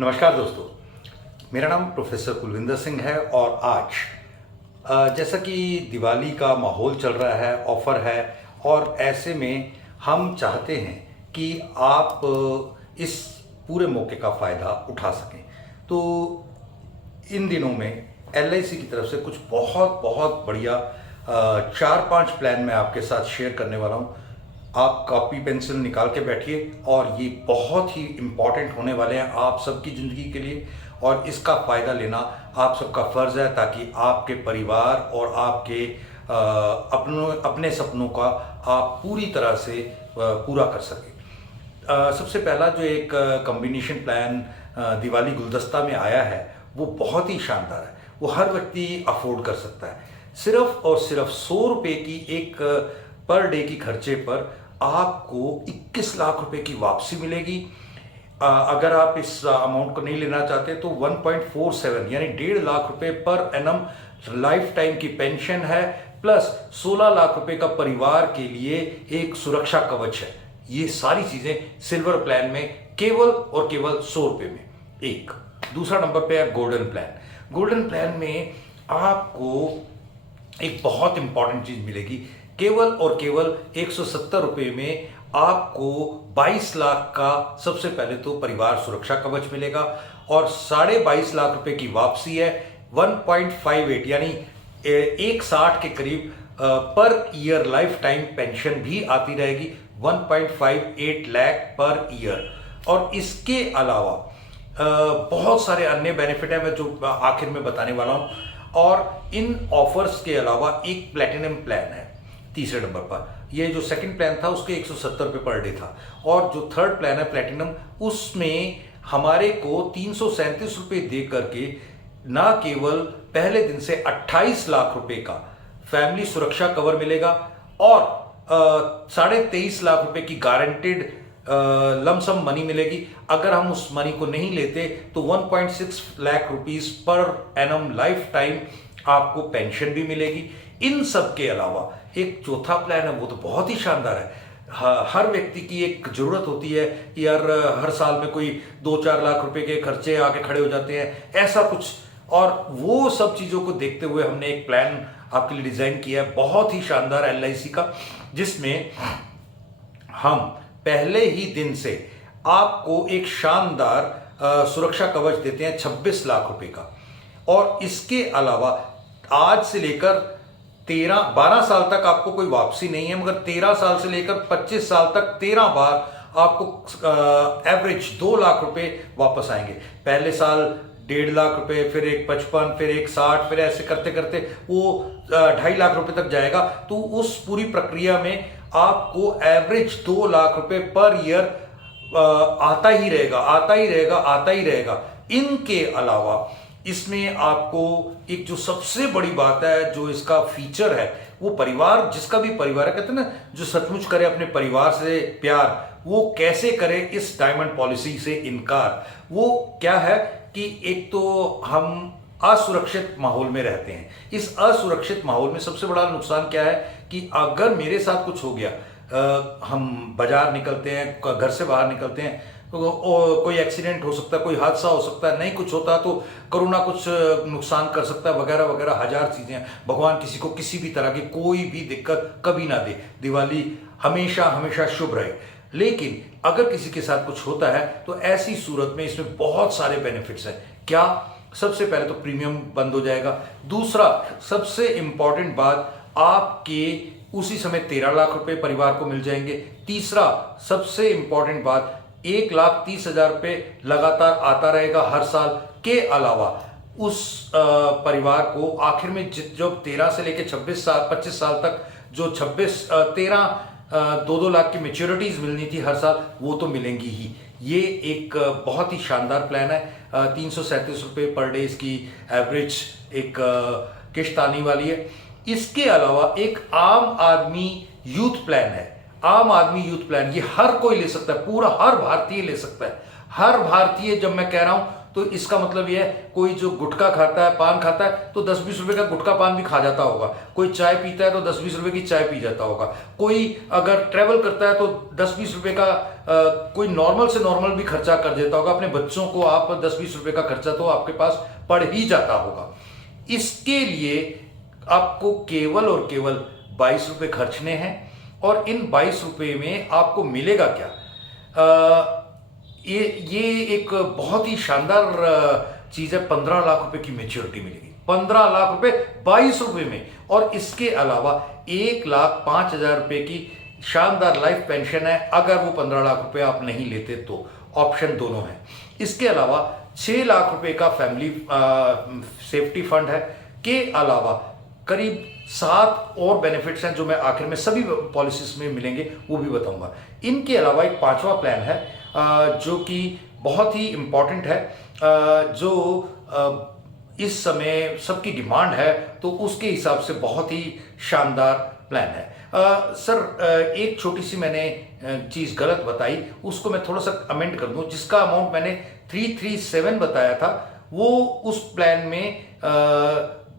नमस्कार दोस्तों, मेरा नाम प्रोफेसर कुलविंदर सिंह है और आज जैसा कि दिवाली का माहौल चल रहा है, ऑफ़र है और ऐसे में हम चाहते हैं कि आप इस पूरे मौके का फ़ायदा उठा सकें। तो इन दिनों में एलआईसी की तरफ से कुछ बहुत बहुत बढ़िया 4-5 प्लान मैं आपके साथ शेयर करने वाला हूँ। आप कॉपी पेंसिल निकाल के बैठिए और ये बहुत ही इम्पॉर्टेंट होने वाले हैं आप सबकी ज़िंदगी के लिए और इसका फ़ायदा लेना आप सबका फ़र्ज़ है ताकि आपके परिवार और आपके अपने सपनों का आप पूरी तरह से पूरा कर सकें। सबसे पहला जो एक कॉम्बिनेशन प्लान दिवाली गुलदस्ता में आया है वो बहुत ही शानदार है। वो हर व्यक्ति अफोर्ड कर सकता है। सिर्फ और सिर्फ 100 रुपये की एक पर डे की खर्चे पर आपको 21 लाख रुपए की वापसी मिलेगी। अगर आप इस अमाउंट को नहीं लेना चाहते तो 1.47 यानी 1.5 लाख रुपए पर एनम लाइफ टाइम की पेंशन है, प्लस 16 लाख रुपए का परिवार के लिए एक सुरक्षा कवच है। ये सारी चीजें सिल्वर प्लान में केवल और केवल 100 रुपए में। एक दूसरा नंबर पे है गोल्डन प्लान। गोल्डन प्लान में आपको एक बहुत इंपॉर्टेंट चीज मिलेगी। केवल और केवल 170 रुपये में आपको 22 लाख का सबसे पहले तो परिवार सुरक्षा कवच मिलेगा और 22.5 लाख रुपए की वापसी है। 1.58 यानी 160 के करीब per year life time pension भी आती रहेगी। 1.58 लाख पर ईयर। और इसके अलावा बहुत सारे अन्य बेनिफिट है मैं जो आखिर में बताने वाला हूं। और इन ऑफर्स के अलावा एक प्लेटिनम प्लान है तीसरे नंबर पर। ये जो सेकंड प्लान था उसके 170 रुपये पर डे था और जो थर्ड प्लान है प्लेटिनम, उसमें हमारे को 337 रुपये दे करके ना केवल पहले दिन से 28 लाख रुपए का फैमिली सुरक्षा कवर मिलेगा और 23.5 लाख रुपए की गारंटेड लमसम मनी मिलेगी। अगर हम उस मनी को नहीं लेते तो 1.6 lakh rupees per annum life time आपको पेंशन भी मिलेगी। इन सब के अलावा एक चौथा प्लान है वो तो बहुत ही शानदार है। हर व्यक्ति की एक जरूरत होती है कि यार हर साल में कोई 2-4 लाख रुपए के खर्चे आके खड़े हो जाते हैं, ऐसा कुछ। और वो सब चीजों को देखते हुए हमने एक प्लान आपके लिए डिजाइन किया है बहुत ही शानदार एलआईसी का, जिसमें हम पहले ही दिन से आपको एक शानदार सुरक्षा कवच देते हैं 26 लाख रुपए का। और इसके अलावा आज से लेकर 12 साल तक आपको कोई वापसी नहीं है, मगर 13 साल से लेकर 25 साल तक 13 बार आपको एवरेज 2 लाख रुपए वापस आएंगे। पहले साल 1.5 लाख रुपए, फिर एक 55, फिर एक 60, फिर ऐसे करते करते वो 2.5 लाख रुपए तक जाएगा। तो उस पूरी प्रक्रिया में आपको एवरेज 2 लाख रुपए पर ईयर आता ही रहेगा, आता ही रहेगा, आता ही रहेगा। इनके अलावा इसमें आपको एक जो सबसे बड़ी बात है, जो इसका फीचर है, वो परिवार, जिसका भी परिवार है, कहते हैं ना, जो सचमुच करे अपने परिवार से प्यार वो कैसे करे इस डायमंड पॉलिसी से इनकार। वो क्या है कि एक तो हम असुरक्षित माहौल में रहते हैं। इस असुरक्षित माहौल में सबसे बड़ा नुकसान क्या है कि अगर मेरे साथ कुछ हो गया, हम बाजार निकलते हैं, घर से बाहर निकलते हैं तो कोई एक्सीडेंट हो सकता है, कोई हादसा हो सकता है, नहीं कुछ होता तो कोरोना कुछ नुकसान कर सकता है, वगैरह वगैरह हजार चीजें हैं। भगवान किसी को किसी भी तरह की कोई भी दिक्कत कभी ना दे, दिवाली हमेशा हमेशा शुभ रहे। लेकिन अगर किसी के साथ कुछ होता है तो ऐसी सूरत में इसमें बहुत सारे बेनिफिट्स हैं। क्या? सबसे पहले तो प्रीमियम बंद हो जाएगा। दूसरा सबसे इंपॉर्टेंट बात, आपके उसी समय 13 लाख रुपए परिवार को मिल जाएंगे। तीसरा सबसे इंपॉर्टेंट बात, 1,30,000 रुपए लगातार आता रहेगा हर साल। के अलावा उस परिवार को आखिर में जब 13 से लेकर 25 साल तक जो 2 लाख की मेच्योरिटीज मिलनी थी हर साल, वो तो मिलेंगी ही। ये एक बहुत ही शानदार प्लान है। 337 रुपये पर डे इसकी एवरेज एक किश्त आने वाली है। इसके अलावा एक आम आदमी यूथ प्लान है। आम आदमी यूथ प्लान ये हर कोई ले सकता है, पूरा हर भारतीय ले सकता है। हर भारतीय, जब मैं कह रहा हूं तो इसका मतलब ये है, कोई जो गुटखा खाता है, पान खाता है, तो 10-20 रुपए का गुटखा पान भी खा जाता होगा। कोई चाय पीता है तो 10-20 रुपए की चाय पी जाता होगा। कोई अगर ट्रैवल करता है तो 10-20 रुपए का कोई नॉर्मल से नॉर्मल भी खर्चा कर देता होगा। अपने बच्चों को आप 10-20 रुपए का खर्चा तो आपके पास पड़ ही जाता होगा। इसके लिए आपको केवल और केवल 22 रुपए खर्चने हैं, और इन 22 रुपए में आपको मिलेगा क्या? ये एक बहुत ही शानदार चीज है। 15 लाख रुपए की मेच्योरिटी मिलेगी, 15 लाख रुपए 22 रुपए में। और इसके अलावा 1,05,000 रुपए की शानदार लाइफ पेंशन है। अगर वो 15 लाख रुपए आप नहीं लेते तो ऑप्शन दोनों है। इसके अलावा 6 लाख रुपए का फैमिली सेफ्टी फंड है। के अलावा करीब 7 और बेनिफिट्स हैं जो मैं आखिर में सभी पॉलिसीज में मिलेंगे, वो भी बताऊंगा। इनके अलावा एक 5वां प्लान है जो कि बहुत ही इंपॉर्टेंट है, जो इस समय सबकी डिमांड है, तो उसके हिसाब से बहुत ही शानदार प्लान है। सर, एक छोटी सी मैंने चीज़ गलत बताई, उसको मैं थोड़ा सा अमेंड कर दूं। जिसका अमाउंट मैंने 337 बताया था, वो उस प्लान में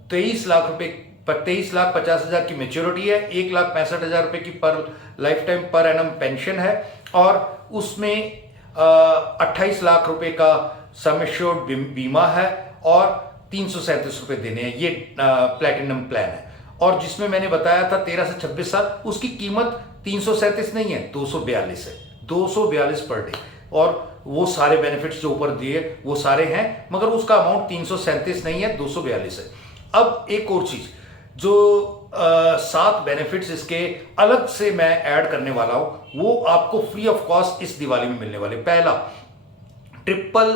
23 लाख रुपए, 23,50,000 की मेच्योरिटी है, 1,65,000 रुपए की पर life time per annum pension है, और उसमें 28 लाख रुपए का सम एश्योर्ड बीमा है, और 337 रुपए देने हैं। ये प्लैटिनम प्लान है। और जिसमें मैंने बताया था 13 से 26 साल, उसकी कीमत 337 नहीं है, 242 है, 242 पर डे। और वो सारे बेनिफिट्स जो ऊपर दिए वो सारे हैं, मगर उसका अमाउंट 337 नहीं है, 242 है। अब एक और चीज, जो 7 बेनिफिट्स इसके अलग से मैं ऐड करने वाला हूं, वो आपको फ्री ऑफ कॉस्ट इस दिवाली में मिलने वाले। पहला, ट्रिपल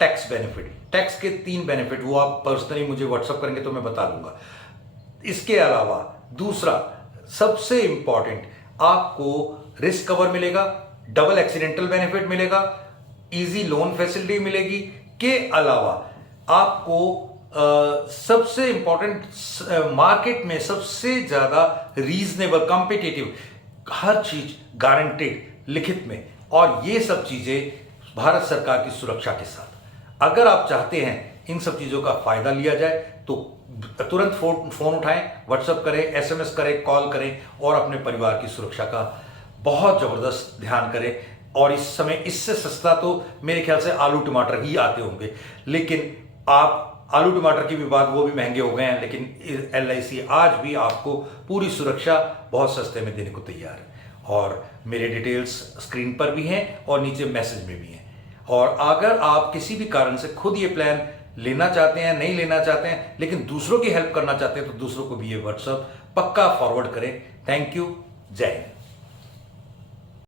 टैक्स बेनिफिट। टैक्स के 3 बेनिफिट, वो आप पर्सनली मुझे व्हाट्सअप करेंगे तो मैं बता दूंगा। इसके अलावा दूसरा सबसे इंपॉर्टेंट, आपको रिस्क कवर मिलेगा, डबल एक्सीडेंटल बेनिफिट मिलेगा, इजी लोन फैसिलिटी मिलेगी। के अलावा आपको सबसे इंपॉर्टेंट, मार्केट में सबसे ज्यादा रीजनेबल, कॉम्पिटिटिव, हर चीज गारंटेड लिखित में, और ये सब चीजें भारत सरकार की सुरक्षा के साथ। अगर आप चाहते हैं इन सब चीजों का फायदा लिया जाए तो तुरंत फोन उठाएं, व्हाट्सएप करें, एसएमएस करें, कॉल करें, और अपने परिवार की सुरक्षा का बहुत जबरदस्त ध्यान करें। और इस समय इससे सस्ता तो मेरे ख्याल से आलू टमाटर ही आते होंगे, लेकिन आप आलू टमाटर की भी बात, वो भी महंगे हो गए हैं, लेकिन LIC आज भी आपको पूरी सुरक्षा बहुत सस्ते में देने को तैयार है। और मेरे डिटेल्स स्क्रीन पर भी हैं और नीचे मैसेज में भी हैं। और अगर आप किसी भी कारण से खुद ये प्लान लेना चाहते हैं, नहीं लेना चाहते हैं, लेकिन दूसरों की हेल्प करना चाहते हैं, तो दूसरों को भी ये व्हाट्सएप पक्का फॉरवर्ड करें। Thank you. जय हिंद।